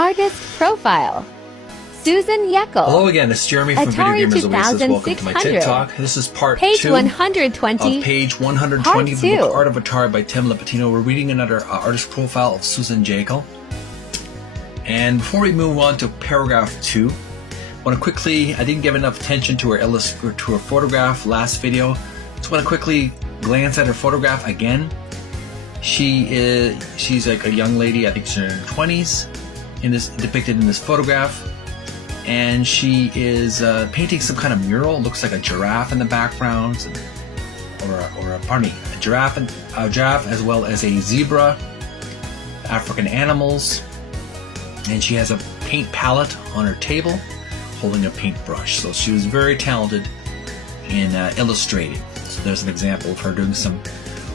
Artist profile. Susan Jaekel. Hello again, it's Jeremy from Atari Video Gamers Oasis. Welcome to my 2600. TikTok. This is part Page 2 120. of page 120 of the Part book two. Art of Atari by Tim Lapetino. We're reading another artist profile of Susan Jaekel. And before we move on to paragraph 2, I want to quickly, I didn't give enough attention to her photograph last video. Just want to quickly glance at her photograph again. She's like a young lady, I think she's in her 20s, depicted in this photograph. And she is painting some kind of mural. It looks like a giraffe in the background, a giraffe as well as a zebra, African animals. And she has a paint palette on her table, holding a paintbrush. So she was very talented in illustrating. So there's an example of her doing some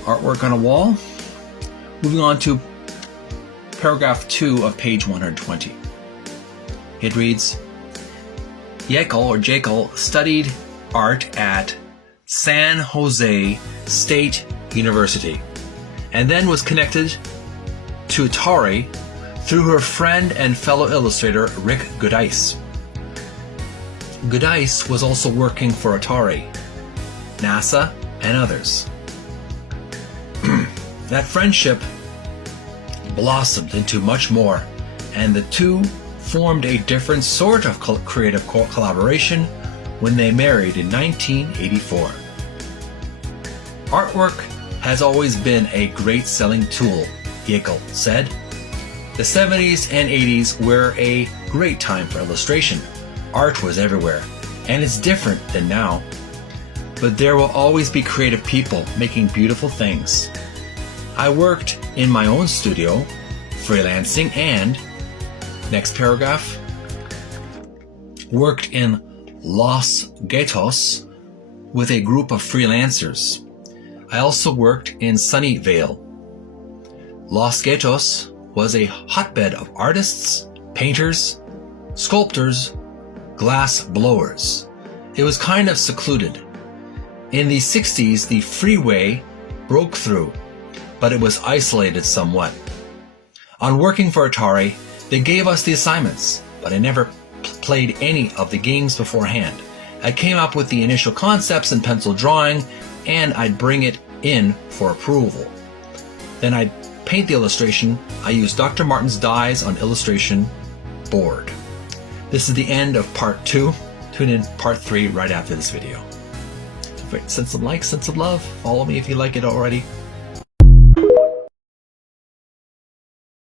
artwork on a wall. Moving on to paragraph 2 of page 120. It reads, Jaekel studied art at San Jose State University and then was connected to Atari through her friend and fellow illustrator Rick Goodice. Goodice was also working for Atari, NASA, and others. That friendship blossomed into much more, and the two formed a different sort of creative collaboration when they married in 1984. Artwork has always been a great selling tool, Jaekel said. The 70s and 80s were a great time for illustration. Art was everywhere, and it's different than now. But there will always be creative people making beautiful things. I worked in my own studio, freelancing, and next paragraph, worked in Los Gatos with a group of freelancers. I also worked in Sunnyvale. Los Gatos was a hotbed of artists, painters, sculptors, glass blowers. It was kind of secluded. In the 60s, the freeway broke through, but it was isolated somewhat. On working for Atari, they gave us the assignments, but I never played any of the games beforehand. I came up with the initial concepts in pencil drawing, and I'd bring it in for approval. Then I'd paint the illustration. I used Dr. Martin's dyes on illustration board. This is the end of part 2. Tune in part 3 right after this video. Send some likes, send some love. Follow me if you like it already.